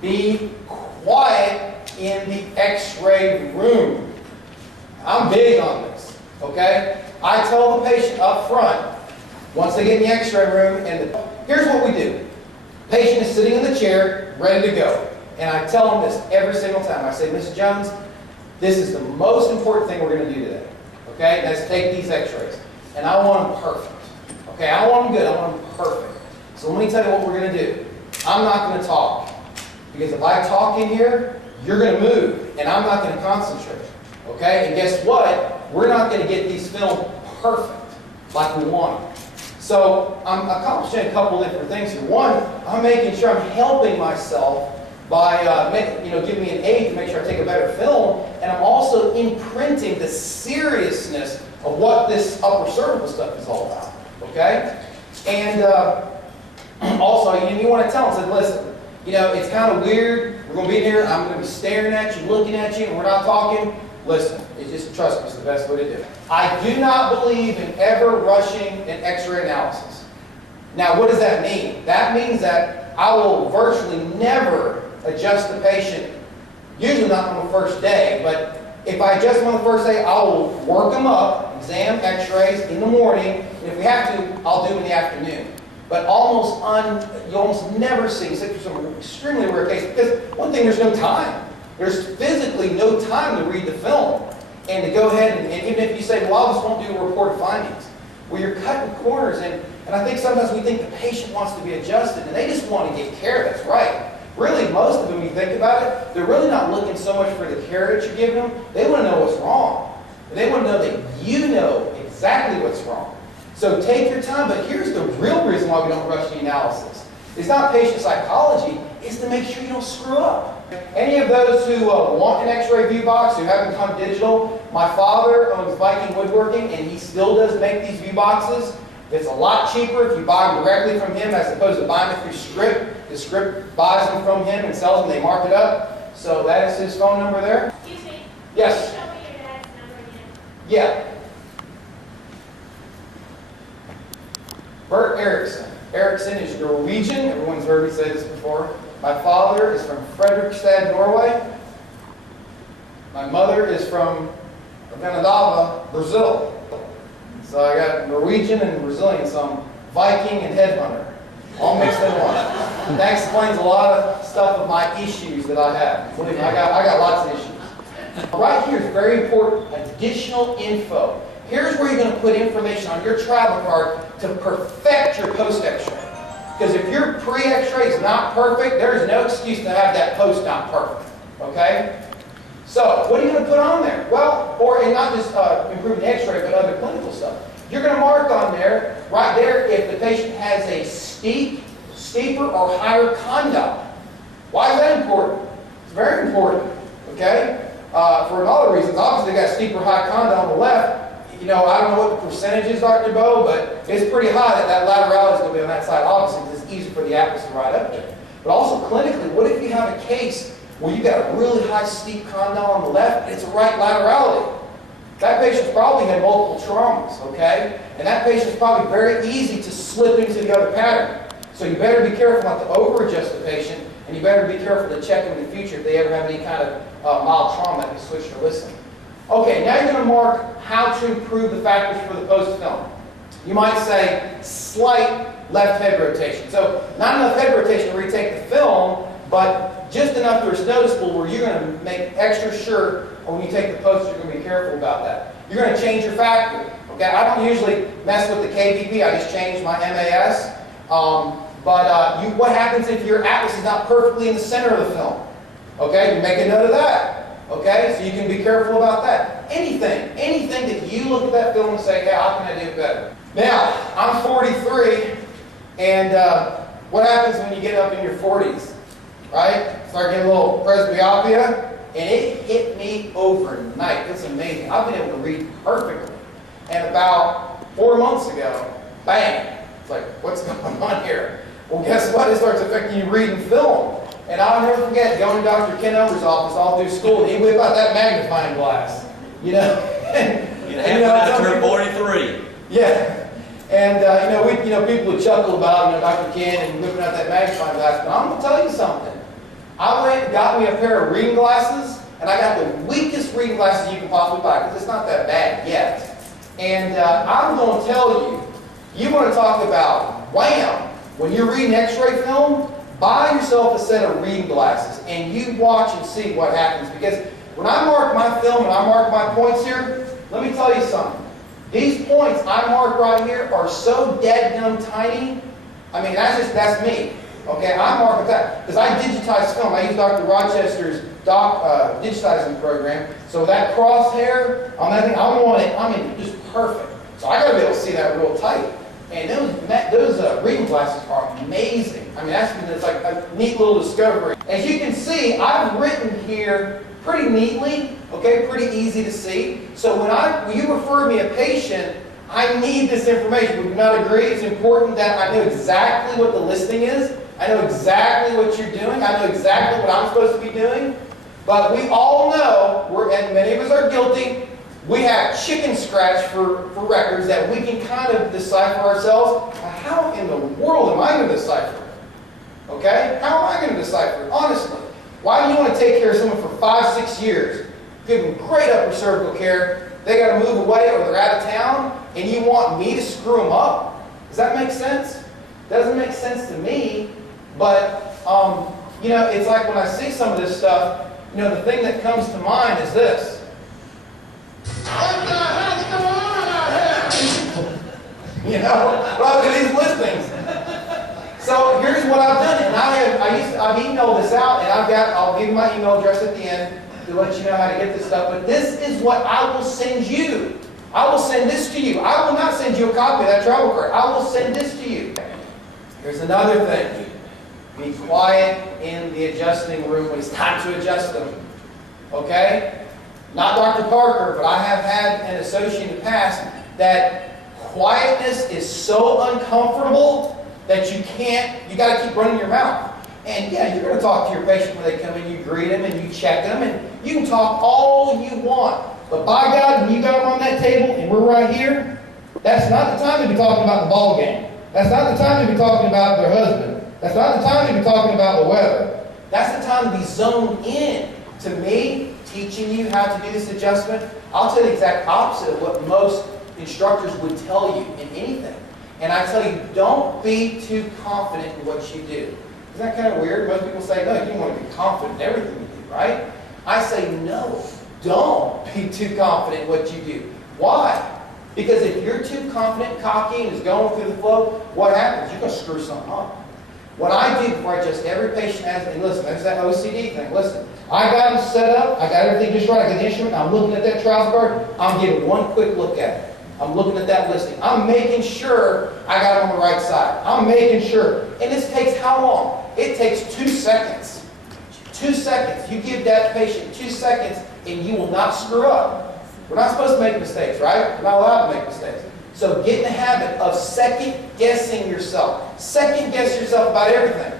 Be quiet in the x-ray room. I'm big on this, okay? I tell the patient up front, once they get in the x-ray room, here's what we do. Patient is sitting in the chair, ready to go. And I tell them this every single time. I say, Mrs. Jones, this is the most important thing we're going to do today. Okay? Let's take these x-rays. And I want them perfect. Okay? I don't want them good. I want them perfect. So let me tell you what we're going to do. I'm not going to talk. Because if I talk in here, you're going to move. And I'm not going to concentrate. Okay? And guess what? We're not going to get these filmed perfect like we want them. So I'm accomplishing a couple different things here. One, I'm making sure I'm helping myself by giving me an aid to make sure I take a better film, and I'm also imprinting the seriousness of what this upper cervical stuff is all about. Okay, and also you want to tell them, say, listen, it's kind of weird. We're going to be in here. I'm going to be staring at you, looking at you, and we're not talking. Listen, just trust me. It's the best way to do it. I do not believe in ever rushing an X-ray analysis. Now, what does that mean? That means that I will virtually never adjust the patient, usually not on the first day, but if I adjust them on the first day, I will work them up, exam x-rays in the morning, and if we have to, I'll do them in the afternoon. But you almost never see, except for some extremely rare cases, because one thing, there's no time. There's physically no time to read the film and to go ahead and even if you say, well, I just won't do reported findings. Well, you're cutting corners, and I think sometimes we think the patient wants to be adjusted, and they just want to get care. That's right. Really, most of them, when you think about it, they're really not looking so much for the care that you're giving them. They want to know what's wrong. They want to know that you know exactly what's wrong. So take your time, but here's the real reason why we don't rush the analysis. It's not patient psychology, it's to make sure you don't screw up. Any of those who want an x-ray view box, who haven't gone digital, my father owns Viking Woodworking, and he still does make these view boxes. It's a lot cheaper if you buy them directly from him as opposed to buying it through Script. The Script buys them from him and sells them. They mark it up. So that is his phone number there. Excuse me. Yes. Can you show me your dad's number again? Yeah. Bert Eriksen. Eriksen is Norwegian. Everyone's heard me say this before. My father is from Fredrikstad, Norway. My mother is from Venadava, Brazil. So I got Norwegian and Brazilian, so I'm Viking and headhunter, all mixed in one. That explains a lot of stuff of my issues that I have. Believe me, I got lots of issues. Right here is very important, additional info. Here's where you're going to put information on your travel card to perfect your post-X-ray. Because if your pre-X-ray is not perfect, there is no excuse to have that post not perfect. Okay? So, what are you going to put on there? Well, and not just improving X-ray, but other clinical stuff. You're going to mark on there, right there, if the patient has a steeper or higher condyle. Why is that important? It's very important. Okay? For other reasons. Obviously, they got steeper, high condyle on the left. I don't know what the percentage is, Dr. Bowe, but it's pretty high that laterality is going to be on that side, obviously, because it's easy for the atlas to ride up there. But also clinically, what if you have a case where you got a really high steep condyle on the left and it's a right laterality? That patient's probably had multiple traumas, okay? And that patient's probably very easy to slip into the other pattern. So you better be careful not to over-adjust the patient, and you better be careful to check them in the future if they ever have any kind of mild trauma that can switch their listening. Okay, now you're going to mark how to improve the factors for the post-film. You might say slight left head rotation. So not enough head rotation to retake the film, but just enough where it's noticeable where you're going to make extra sure when you take the post, you're going to be careful about that. You're going to change your factor. Okay, I don't usually mess with the KVP. I just change my MAS. What happens if your atlas is not perfectly in the center of the film? Okay, you make a note of that. Okay, so you can be careful about that. Anything that you look at that film and say, hey, how can I do it better? Now, I'm 43, and what happens when you get up in your 40s? Right? Start getting a little presbyopia, and it hit me overnight. It's amazing. I've been able to read perfectly. And about 4 months ago, bang, it's like, what's going on here? Well, guess what? It starts affecting you reading film. And I'll never forget going to Dr. Ken Over's office all through school, and he'd whip out that magnifying glass. Turn 43. Yeah. And, people would chuckle about, Dr. Ken and whipping out that magnifying glass. But I'm going to tell you something. I went and got me a pair of reading glasses, and I got the weakest reading glasses you can possibly buy, because it's not that bad yet. And I'm going to tell you, you want to talk about wham. When you're reading x-ray film, buy yourself a set of reading glasses, and you watch and see what happens. Because when I mark my film and I mark my points here, let me tell you something. These points I mark right here are so dead-gum tiny. I mean, that's me. Okay, I mark with that. Because I digitize film. I use Dr. Rochester's digitizing program. So that crosshair on that thing, I want it, I mean, just perfect. So I got to be able to see that real tight. And those reading glasses are amazing. I mean, it's like a neat little discovery. As you can see, I've written here pretty neatly, okay, pretty easy to see. So when you refer me a patient, I need this information. Would you not agree? It's important that I know exactly what the listing is. I know exactly what you're doing. I know exactly what I'm supposed to be doing. But we all know, and many of us are guilty, we have chicken scratch for records that we can kind of decipher ourselves. How in the world am I going to decipher it? Okay? How am I going to decipher it? Honestly. Why do you want to take care of someone for 5-6 years, give them great upper cervical care, they got to move away or they're out of town, and you want me to screw them up? Does that make sense? Doesn't make sense to me, but, you know, it's like when I see some of this stuff, you know, the thing that comes to mind is this. What the hell's going on out here? You know, look at these listings. So here's what I've done, and I've emailed this out, and I'll give you my email address at the end to let you know how to get this stuff. But this is what I will send you. I will send this to you. I will not send you a copy of that travel card. I will send this to you. Here's another thing. Be quiet in the adjusting room when it's time to adjust them. Okay? Not Dr. Parker, but I have had an associate in the past that quietness is so uncomfortable that you got to keep running your mouth. And yeah, you're going to talk to your patient when they come in, you greet them and you check them, and you can talk all you want. But by God, when you got them on that table and we're right here, that's not the time to be talking about the ball game. That's not the time to be talking about their husband. That's not the time to be talking about the weather. That's the time to be zoned in. To me, teaching you how to do this adjustment, I'll tell you the exact opposite of what most instructors would tell you in anything. And I tell you, don't be too confident in what you do. Isn't that kind of weird? Most people say, no, you don't want to be confident in everything you do, right? I say, no, don't be too confident in what you do. Why? Because if you're too confident and cocky and is going through the flow, what happens? You're going to screw something up. What I do before I adjust every patient has, and listen, there's that OCD thing. Listen, I got them set up, I got everything just right, I got the instrument, I'm looking at that travel card, I'm giving one quick look at it. I'm looking at that listing. I'm making sure I got it on the right side. I'm making sure. And this takes how long? It takes 2 seconds. 2 seconds. You give that patient 2 seconds and you will not screw up. We're not supposed to make mistakes, right? We're not allowed to make mistakes. So get in the habit of second guessing yourself. Second guess yourself about everything.